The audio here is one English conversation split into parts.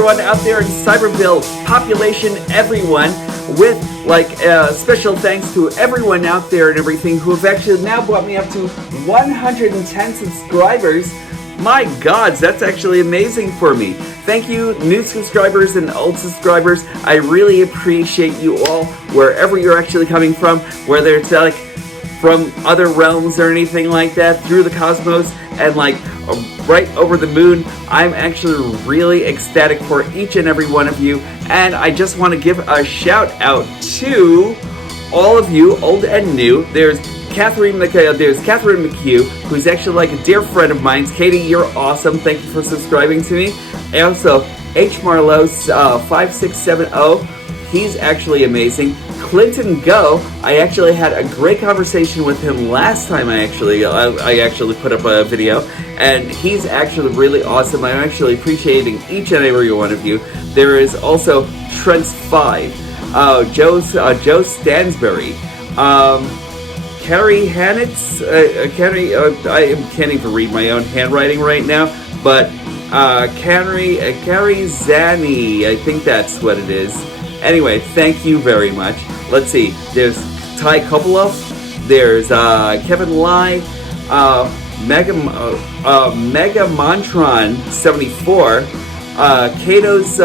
everyone out there in Cyberville, population, everyone, with special thanks to everyone out there and everything who have actually now brought me up to 110 subscribers. My God, that's actually amazing for me. Thank you, new subscribers and old subscribers. I really appreciate you all, wherever you're actually coming from, whether it's from other realms or anything like that, through the cosmos, and right over the moon. I'm actually really ecstatic for each and every one of you, and I just want to give a shout out to all of you, old and new. There's Catherine McHugh, who's actually a dear friend of mine. Katie, you're awesome. Thank you for subscribing to me. And also, H. Marlowe's 5670. He's actually amazing. Clinton Go, I actually had a great conversation with him last time I actually put up a video, and he's actually really awesome. I'm actually appreciating each and every one of you. There is also Trent's 5, Joe Stansbury, Carrie Hannitz, I can't even read my own handwriting right now, but Carrie Zanny, I think that's what it is. Anyway, thank you very much. Let's see, there's Ty Kopolov, there's Kevin Lai, Mega Montron 74, Kato's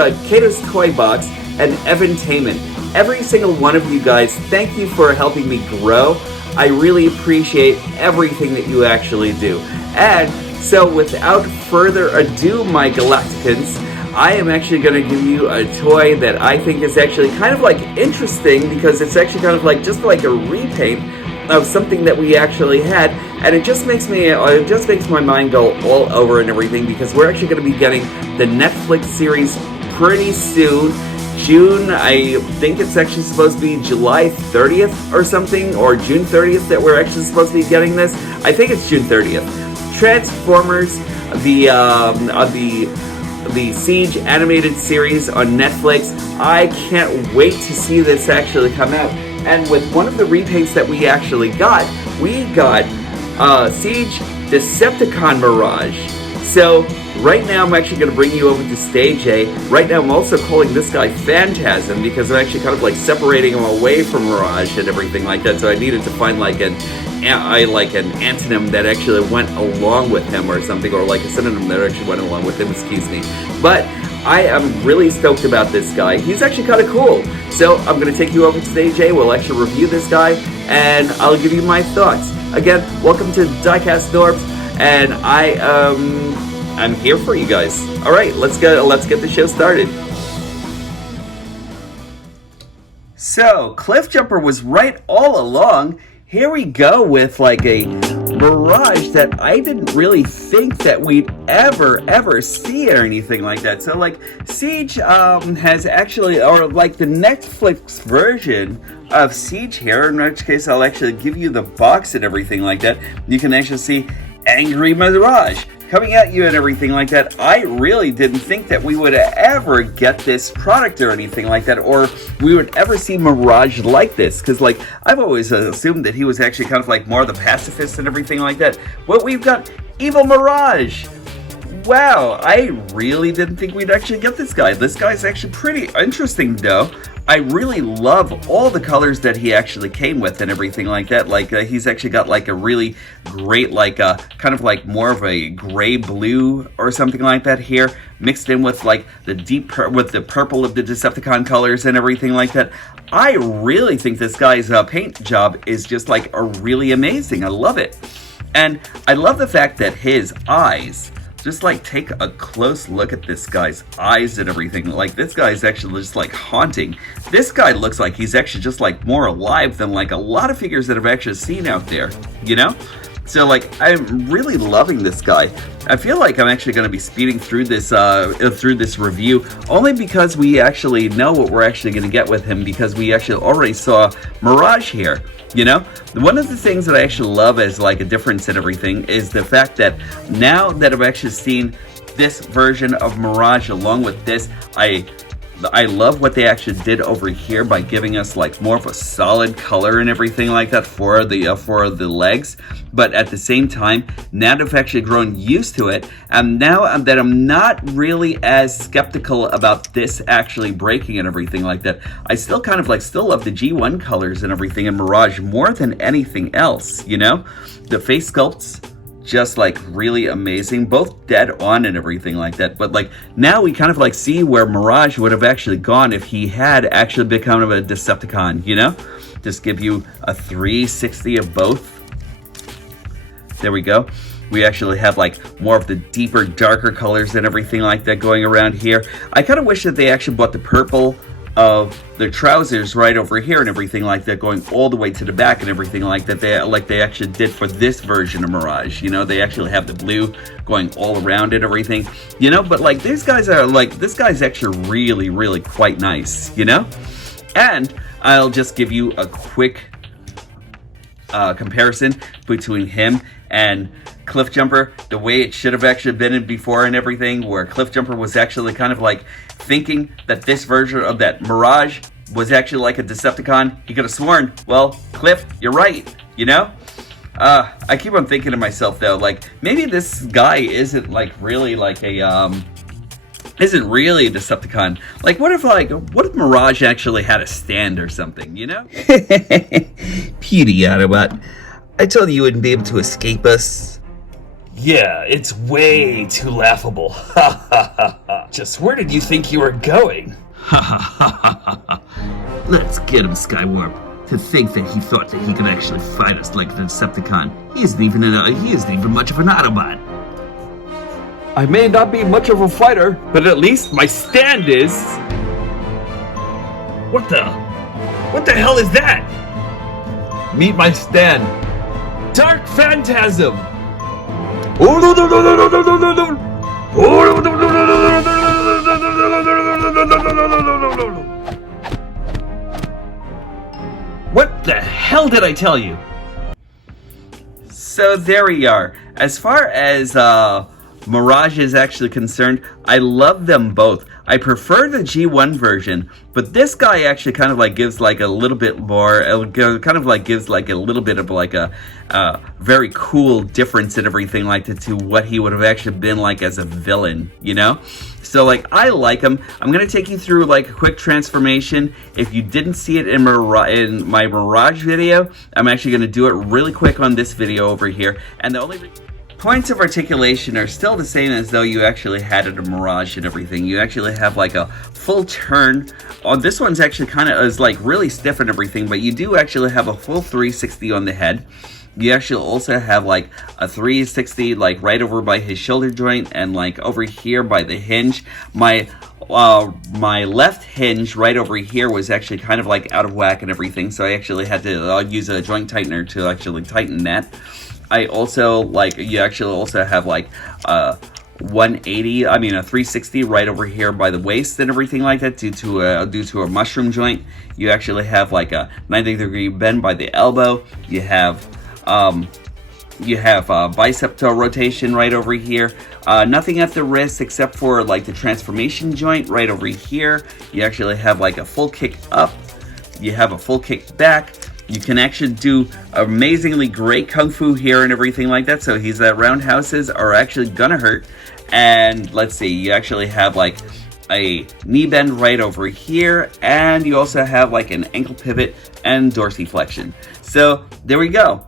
Toy Box, and Evan Taman. Every single one of you guys, thank you for helping me grow. I really appreciate everything that you actually do. And so without further ado, my Galacticans, I am actually going to give you a toy that I think is actually kind of interesting, because it's actually kind of just a repaint of something that we actually had, and it just makes my mind go all over and everything, because we're actually going to be getting the Netflix series pretty soon. June, I think it's actually supposed to be July 30th or something, or June 30th that we're actually supposed to be getting this. I think it's June 30th. Transformers, the Siege animated series on Netflix. I can't wait to see this actually come out. And with one of the repaints that we actually got, Siege Decepticon Mirage. So right now I'm actually going to bring you over to Stage A. Right now I'm also calling this guy Phantasm, because I'm actually kind of separating him away from Mirage and everything like that. So I needed to find an antonym that actually went along with him or something, or a synonym that actually went along with him, excuse me. But I am really stoked about this guy. He's actually kind of cool. So I'm going to take you over to Stage A. We'll actually review this guy, and I'll give you my thoughts. Again, welcome to DIECAST NORBZ, and I'm here for you guys. All right, let's get the show started. So, Cliffjumper was right all along. Here we go with a Mirage that I didn't really think that we'd ever see or anything like that. So Siege has actually, or the Netflix version of Siege here, in which case I'll actually give you the box and everything like that. You can actually see Angry Mirage coming at you and everything like that. I really didn't think that we would ever get this product or anything like that, or we would ever see Mirage like this, because I've always assumed that he was actually kind of more the pacifist and everything like that. Well, we've got Evil Mirage. Wow, I really didn't think we'd actually get this guy. This guy's actually pretty interesting though. I really love all the colors that he actually came with and everything like that. He's actually got a really great kind of more of a gray blue or something like that here, mixed in with the deep with the purple of the Decepticon colors and everything like that. I really think this guy's paint job is just really amazing. I love it. And I love the fact that his eyes, just take a close look at this guy's eyes and everything. This guy's actually just haunting. This guy looks like he's actually just more alive than a lot of figures that I've actually seen out there, you know? So I'm really loving this guy. I feel like I'm actually going to be speeding through this review, only because we actually know what we're actually going to get with him, because we actually already saw Mirage here. You know, one of the things that I actually love as a difference in everything is the fact that now that I've actually seen this version of Mirage along with this, I I love what they actually did over here by giving us like more of a solid color and everything like that for the legs. But at the same time, now that I've actually grown used to it, and now that I'm not really as skeptical about this actually breaking and everything like that, I still kind of like still love the G1 colors and everything in Mirage more than anything else, you know? The face sculpts, just like really amazing, both dead on and everything like that. But like now we kind of like see where Mirage would have actually gone if he had actually become a Decepticon, you know? Just give you a 360 of both. There we go. We actually have like more of the deeper, darker colors and everything like that going around here. I kind of wish that they actually bought the purple of the trousers right over here and everything like that, going all the way to the back and everything like that. They actually did for this version of Mirage. You know, they actually have the blue going all around it, everything. You know, but like these guys are like, this guy's actually really, really quite nice. You know, and I'll just give you a quick comparison between him and Cliffjumper, the way it should have actually been in before and everything, where Cliffjumper was actually kind of like thinking that this version of that Mirage was actually like a Decepticon. He could have sworn, well, Cliff, you're right, you know? I keep on thinking to myself though, like, maybe this guy isn't like really like a, isn't really a Decepticon. Like, what if Mirage actually had a stand or something, you know? Beauty, Autobot. I told you wouldn't be able to escape us. Yeah, it's way too laughable. Ha ha ha ha. Just where did you think you were going? Ha ha ha ha ha. Let's get him, Skywarp. To think that he thought that he could actually fight us like a Decepticon. He isn't even much of an Autobot. I may not be much of a fighter, but at least my stand is. What the hell is that? Meet my stand. Dark Phantasm! What the hell did I tell you? So there we are. As far as Mirage is actually concerned, I love them both. I prefer the G1 version, but this guy actually kind of like gives like a little bit more, kind of like gives like a little bit of like a very cool difference and everything like that to what he would have actually been like as a villain, you know? So like, I like him. I'm going to take you through like a quick transformation. If you didn't see it in my Mirage video, I'm actually going to do it really quick on this video over here. And the only points of articulation are still the same as though you actually had it in Mirage and everything. You actually have like a full turn. Oh, this one's actually kind of is like really stiff and everything, but you do actually have a full 360 on the head. You actually also have like a 360 like right over by his shoulder joint and like over here by the hinge. My left hinge right over here was actually kind of like out of whack and everything, so I actually had to use a joint tightener to actually tighten that. I also like, you actually also have like a 360 right over here by the waist and everything like that due to a mushroom joint. You actually have like a 90-degree bend by the elbow. You have bicep rotation right over here. Nothing at the wrist except for like the transformation joint right over here. You actually have like a full kick up. You have a full kick back. You can actually do amazingly great kung fu here and everything like that. So his roundhouses are actually gonna hurt. And let's see, you actually have like a knee bend right over here, and you also have like an ankle pivot and dorsiflexion. So there we go.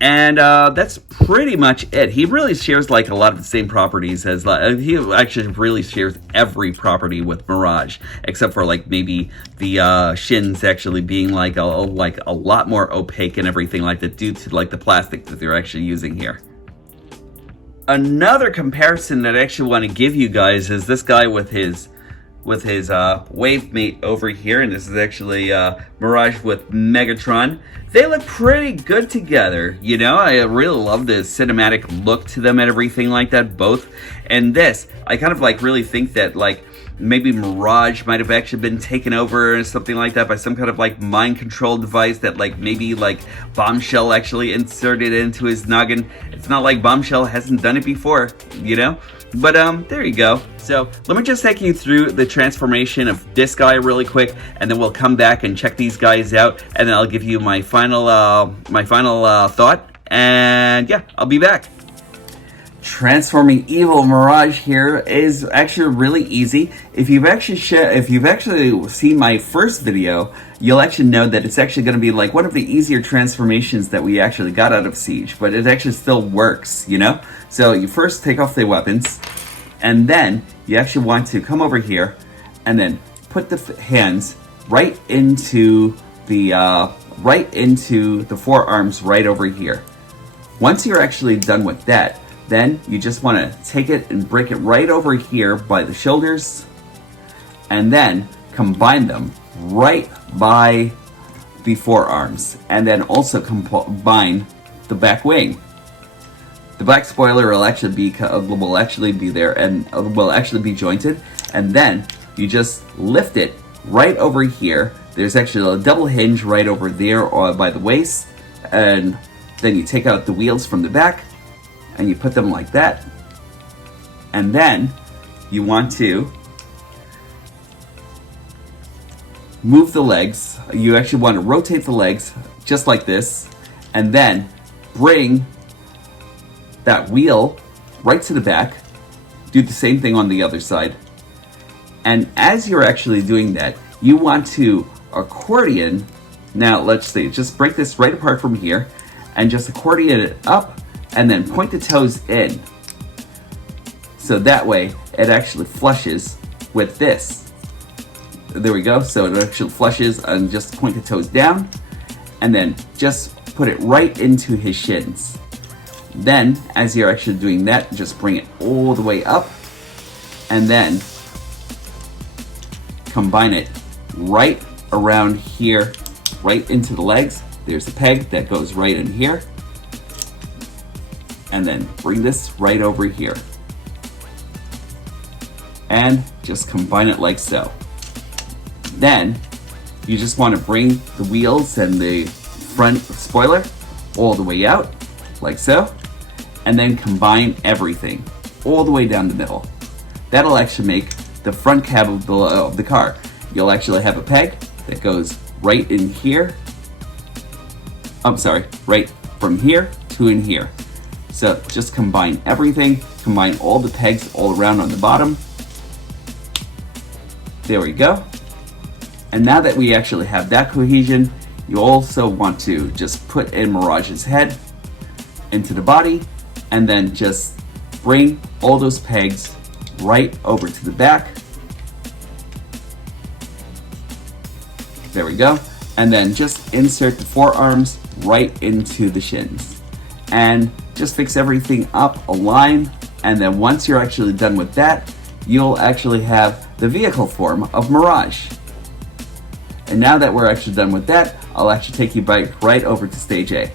And that's pretty much it. He really shares like a lot of the same properties as he actually really shares every property with Mirage, except for like maybe the shins actually being like a lot more opaque and everything like that due to like the plastic that they're actually using here. Another comparison that I actually want to give you guys is this guy with his wave mate over here, and this is actually Mirage with Megatron. They look pretty good together, you know. I really love the cinematic look to them and everything like that, both. And this, I kind of like really think that like maybe Mirage might have actually been taken over or something like that by some kind of like mind control device that like maybe like Bombshell actually inserted into his noggin. It's not like Bombshell hasn't done it before, you know? But there you go. So let me just take you through the transformation of this guy really quick, and then we'll come back and check these guys out, and then I'll give you my final thought. And yeah, I'll be back. Transforming Evil Mirage here is actually really easy. If you've actually seen my first video, you'll actually know that it's actually going to be like one of the easier transformations that we actually got out of Siege, but it actually still works, you know? So you first take off the weapons, and then you actually want to come over here and then put the hands right into the forearms right over here. Once you're actually done with that, then you just want to take it and break it right over here by the shoulders, and then combine them right by the forearms, and then also combine the back wing. The back spoiler will actually be there and will actually be jointed, and then you just lift it right over here. There's actually a double hinge right over there by the waist, and then you take out the wheels from the back and you put them like that, and then you want to move the legs. You actually want to rotate the legs just like this, and then bring that wheel right to the back. Do the same thing on the other side, and as you're actually doing that, you want to accordion. Now let's see, just break this right apart from here and just accordion it up, and then point the toes in, so that way it actually flushes with this. There we go. So it actually flushes, and just point the toes down, and then just put it right into his shins. Then, as you're actually doing that, just bring it all the way up, and then combine it right around here, right into the legs. There's a peg that goes right in here. And then bring this right over here. And just combine it like so. Then, you just want to bring the wheels and the front spoiler all the way out, like so. And then combine everything all the way down the middle. That'll actually make the front cab of the car. You'll actually have a peg that goes right in here. I'm sorry, right from here to in here. So just combine everything, combine all the pegs all around on the bottom. There we go. And now that we actually have that cohesion, you also want to just put in Mirage's head into the body, and then just bring all those pegs right over to the back. There we go. And then just insert the forearms right into the shins. And just fix everything up, align, and then once you're actually done with that, you'll actually have the vehicle form of Mirage. And now that we're actually done with that, I'll actually take you back right over to stage A.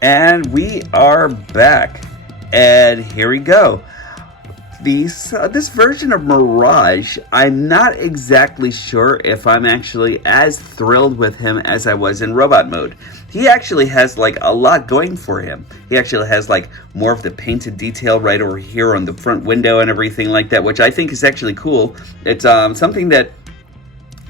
And we are back, and here we go. This version of Mirage, I'm not exactly sure if I'm actually as thrilled with him as I was in robot mode. He actually has like a lot going for him. He actually has like more of the painted detail right over here on the front window and everything like that, which I think is actually cool. It's something that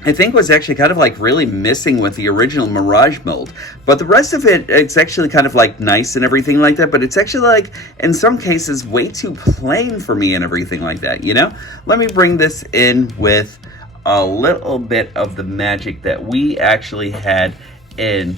I think was actually kind of like really missing with the original Mirage mold. But the rest of it, it's actually kind of like nice and everything like that, but it's actually like, in some cases, way too plain for me and everything like that, you know? Let me bring this in with a little bit of the magic that we actually had in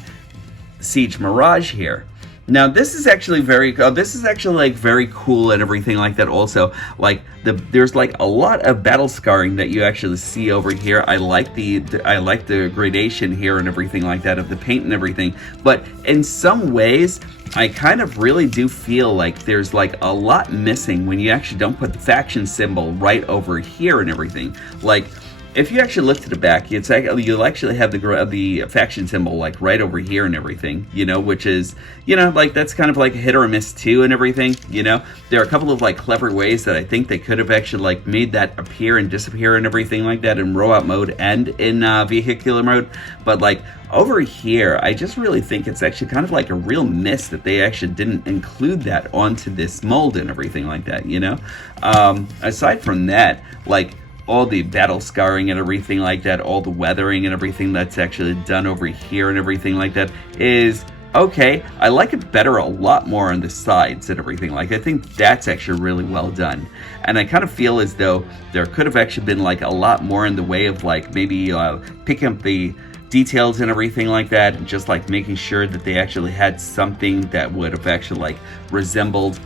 Siege Mirage here. Now this is actually very very cool and everything like that also. Like there's like a lot of battle scarring that you actually see over here. I like the gradation here and everything like that of the paint and everything. But in some ways, I kind of really do feel like there's like a lot missing when you actually don't put the faction symbol right over here and everything. Like, if you actually look to the back, you'll actually have the faction symbol like right over here and everything, you know, which is, you know, like that's kind of like a hit or a miss too and everything, you know. There are a couple of like clever ways that I think they could have actually like made that appear and disappear and everything like that in robot mode and in vehicular mode, but like over here, I just really think it's actually kind of like a real miss that they actually didn't include that onto this mold and everything like that, you know. Aside from that, like all the battle scarring and everything like that, all the weathering and everything that's actually done over here and everything like that is okay. I like it better a lot more on the sides and everything. Like, I think that's actually really well done. And I kind of feel as though there could have actually been like a lot more in the way of like maybe picking up the details and everything like that, and just like making sure that they actually had something that would have actually like resembled,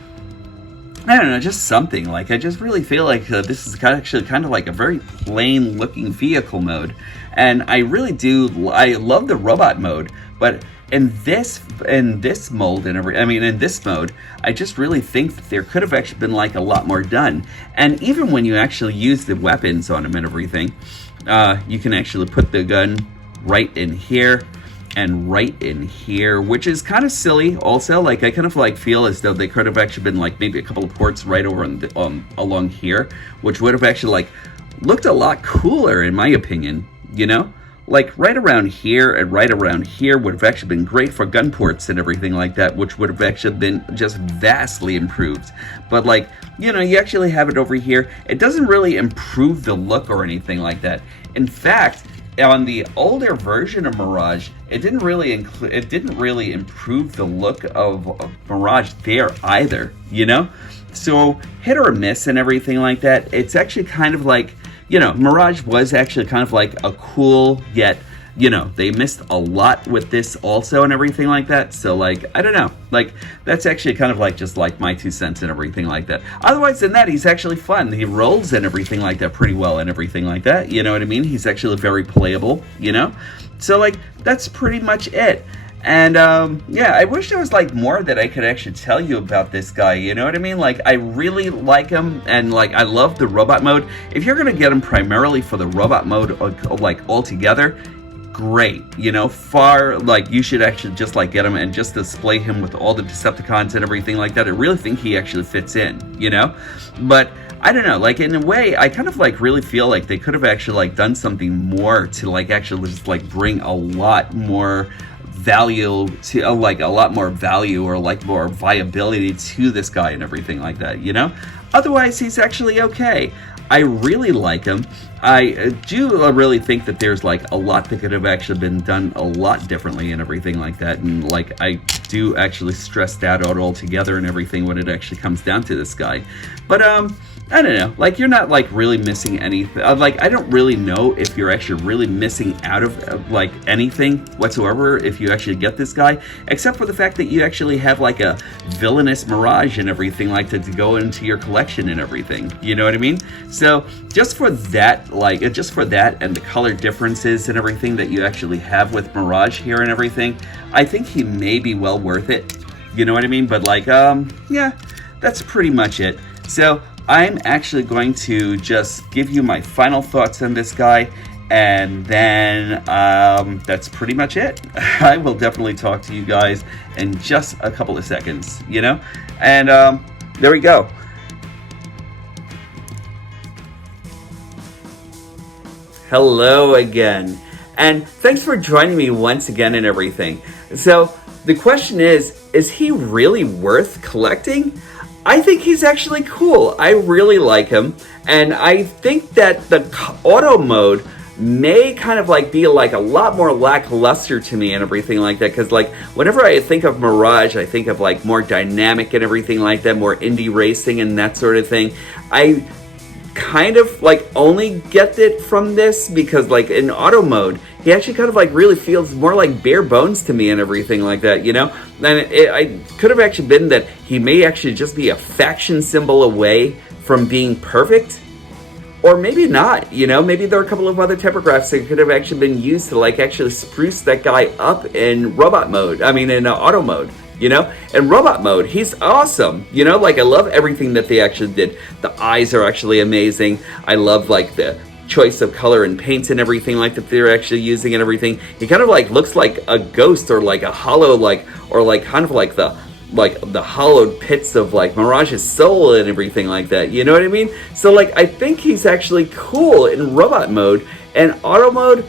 I don't know, just something. Like, I just really feel like this is actually kind of like a very plain looking vehicle mode, and I really do, I love the robot mode, but in this mold and in this mode, I just really think that there could have actually been like a lot more done. And even when you actually use the weapons on them and everything, you can actually put the gun right in here and right in here, which is kind of silly also. Like, I kind of like feel as though they could have actually been like maybe a couple of ports right over on the, along here, which would have actually like looked a lot cooler in my opinion, you know. Like right around here and right around here would have actually been great for gun ports and everything like that, which would have actually been just vastly improved. But like, you know, you actually have it over here. It doesn't really improve the look or anything like that. In fact, on the older version of Mirage, it didn't really improve the look of Mirage there either, you know? So hit or miss and everything like that. It's actually kind of like, you know, Mirage was actually kind of like a cool, yet, you know, they missed a lot with this also and everything like that. So like, I don't know, like that's actually kind of like just like my 2 cents and everything like that. Otherwise than that, he's actually fun. He rolls and everything like that pretty well and everything like that. You know what I mean? He's actually very playable, you know? So like, that's pretty much it. And yeah, I wish there was like more that I could actually tell you about this guy, you know what I mean? Like, I really like him, and like I love the robot mode. If you're gonna get him primarily for the robot mode, like altogether, great, you know, like you should actually just like get him and just display him with all the Decepticons and everything like that. I really think he actually fits in, you know. But I don't know, like in a way, I kind of like really feel like they could have actually like done something more to like actually just like bring a lot more value to like a lot more value or like more viability to this guy and everything like that, you know. Otherwise, he's actually okay. I really like him. I do really think that there's like a lot that could have actually been done a lot differently and everything like that, and like I do actually stress that out altogether and everything when it actually comes down to this guy. But I don't know, like you're not like really missing anything. Like I don't really know if you're actually really missing out of like anything whatsoever if you actually get this guy, except for the fact that you actually have like a villainous Mirage and everything like that to go into your collection and everything. You know what I mean? So just for that, like just for that and the color differences and everything that you actually have with Mirage here and everything, I think he may be well worth it. You know what I mean? But like, yeah, that's pretty much it. So I'm actually going to just give you my final thoughts on this guy, and then that's pretty much it. I will definitely talk to you guys in just a couple of seconds, you know? And there we go. Hello again, and thanks for joining me once again and everything. So the question is he really worth collecting? I think he's actually cool. I really like him, and I think that the auto mode may kind of like be like a lot more lackluster to me and everything like that, because like whenever I think of Mirage, I think of like more dynamic and everything like that, more indie racing and that sort of thing. I kind of like only get it from this because like in auto mode he actually kind of like really feels more like bare bones to me and everything like that, you know. And I could have actually been that he may actually just be a faction symbol away from being perfect, or maybe not, you know. Maybe there are a couple of other typographs that could have actually been used to like actually spruce that guy up in robot mode, in auto mode. You know, in robot mode, he's awesome. You know, like I love everything that they actually did. The eyes are actually amazing. I love like the choice of color and paints and everything like that they're actually using and everything. He kind of like looks like a ghost or like a hollow, like, or like kind of like the hollowed pits of like Mirage's soul and everything like that, you know what I mean? So like I think he's actually cool in robot mode, and auto mode,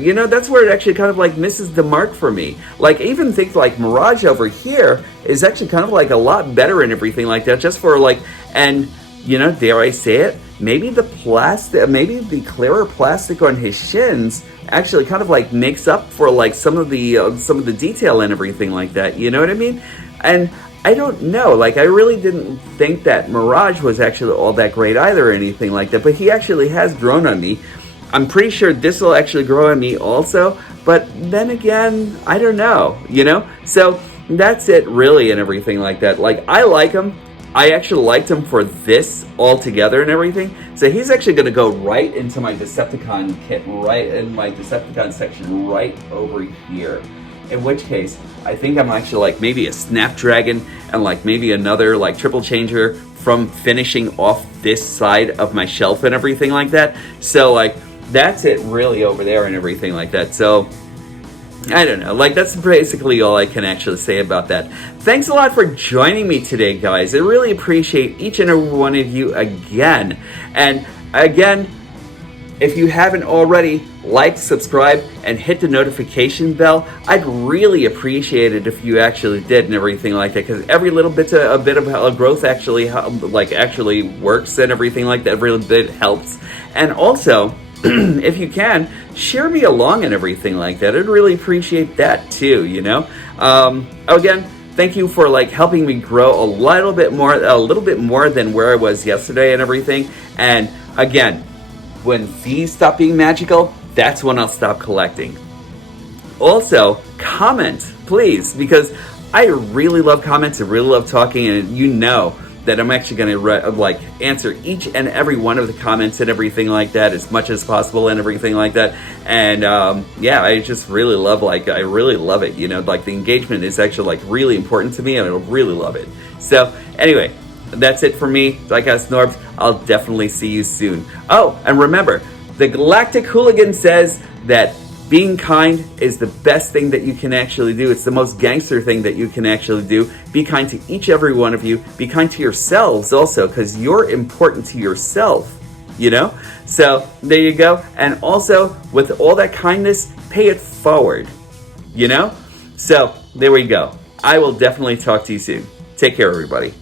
you know, that's where it actually kind of like misses the mark for me. Like I even think like Mirage over here is actually kind of like a lot better and everything like that, just for like, and you know, dare I say it, maybe the clearer plastic on his shins actually kind of like makes up for like some of the detail and everything like that, you know what I mean? And I don't know, like I really didn't think that Mirage was actually all that great either or anything like that, but he actually has grown on me. I'm pretty sure this will actually grow on me also, but then again, I don't know, you know? So that's it really and everything like that. Like I like him. I actually liked him for this altogether and everything. So he's actually going to go right into my Decepticon kit, right in my Decepticon section right over here. In which case, I think I'm actually like maybe a Snapdragon and like maybe another like triple changer from finishing off this side of my shelf and everything like that. So like that's it really over there and everything like that. So I don't know, like that's basically all I can actually say about that. Thanks a lot for joining me today, guys. I really appreciate each and every one of you again. And again, if you haven't already, like, subscribe, and hit the notification bell. I'd really appreciate it if you actually did and everything like that, because every little bit of growth actually works and everything like that. Every little bit helps. And also, if you can, share me along and everything like that. I'd really appreciate that too, you know? Again, thank you for like helping me grow a little bit more than where I was yesterday and everything. And again, when these stop being magical, that's when I'll stop collecting. Also, comment, please, because I really love comments. I really love talking, and you know that I'm actually going to answer each and every one of the comments and everything like that as much as possible and everything like that. And yeah, I just really love, I really love it, you know, like the engagement is actually like really important to me, and I really love it. So anyway, that's it for me. DIECAST NORBZ. I'll definitely see you soon. Oh, and remember, the Galactic Hooligan says that being kind is the best thing that you can actually do. It's the most gangster thing that you can actually do. Be kind to each every one of you. Be kind to yourselves also, because you're important to yourself, you know? So there you go. And also, with all that kindness, pay it forward, you know? So there we go. I will definitely talk to you soon. Take care, everybody.